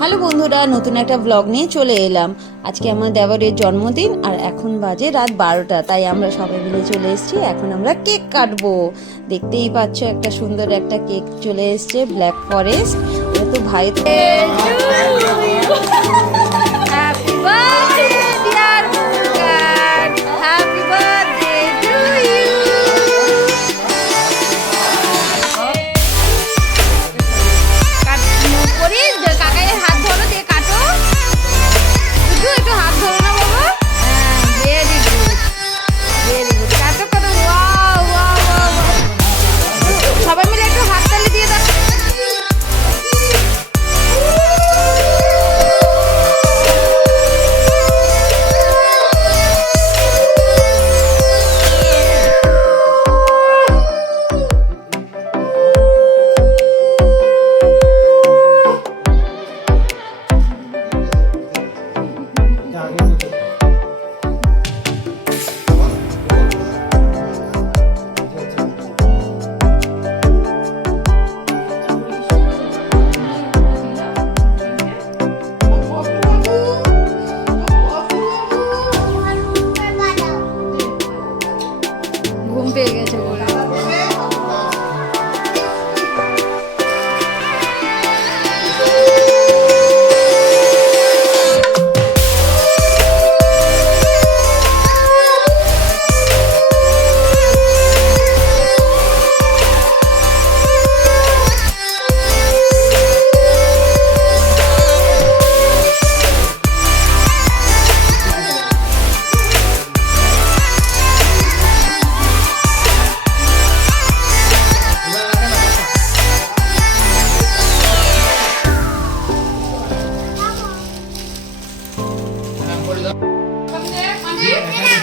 Hello বন্ধুরা, নতুন একটা ব্লগ নিয়ে চলে এলাম। আজকে আমার দেওয়ারের জন্মদিন আর এখন বাজে রাত বারোটা, তাই আমরা সবাই মিলে চলে এসেছি। এখন আমরা কেক কাটবো। দেখতেই পাচ্ছ একটা সুন্দর একটা কেক চলে এসছে ব্ল্যাক ফরেস্ট তো ভাই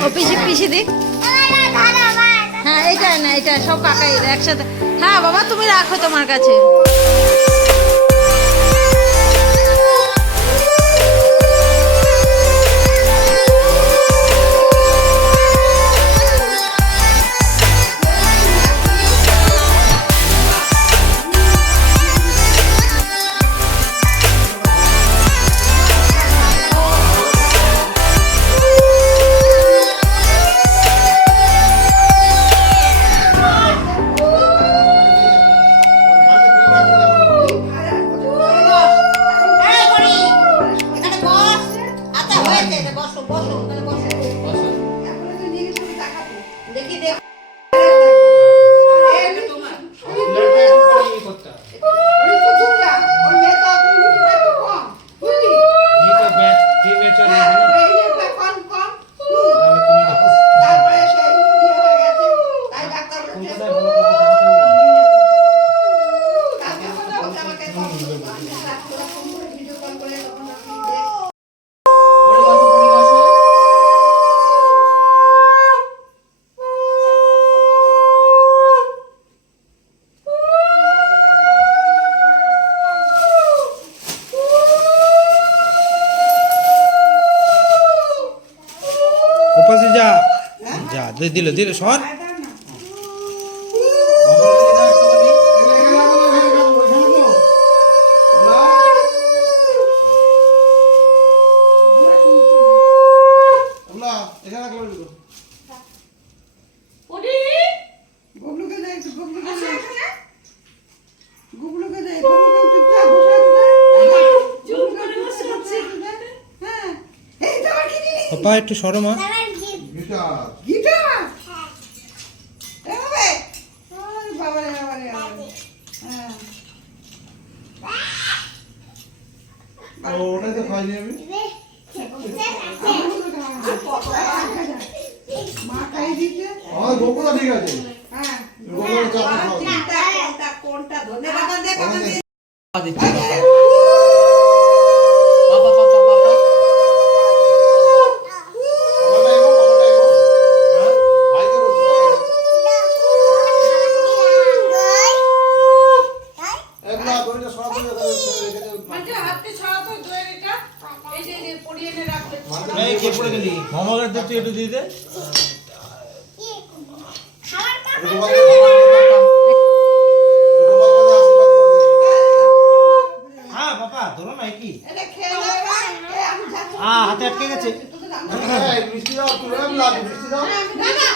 ও, পিসি পিসি দি। হ্যাঁ এটা না এটা সব কাকাই, একসাথে। হ্যাঁ বাবা, তুমি রাখো তোমার কাছে। যা। যা দিল দিল সর গুবলুকে দে একটু গুবলুকে দে গুবলুকে দে গুবলুকে চুপচাপ বসে আছে চুপ করে বসে আছে হ্যাঁ এই তো আমার কি জিনিস পাপা একটু সরো মা। ওই বাবারে বাবারে বাবারে হ্যাঁ মা খাই হ্যাঁ। কোনটা কোনটা? ধনে বাবা দে বাবা দে হাতে ছড়াতো দইয়ের এটা এই যে এই যে পড়িয়ে এনে রাখবে মামাকে তুই একটু দিয়ে দে। হ্যাঁ বাবা ধরো না কি যাচ্ছি। হাতে আটকে গেছে। মিষ্টি দাও তুলে আমি লাগবে মিষ্টি দাও। না, না,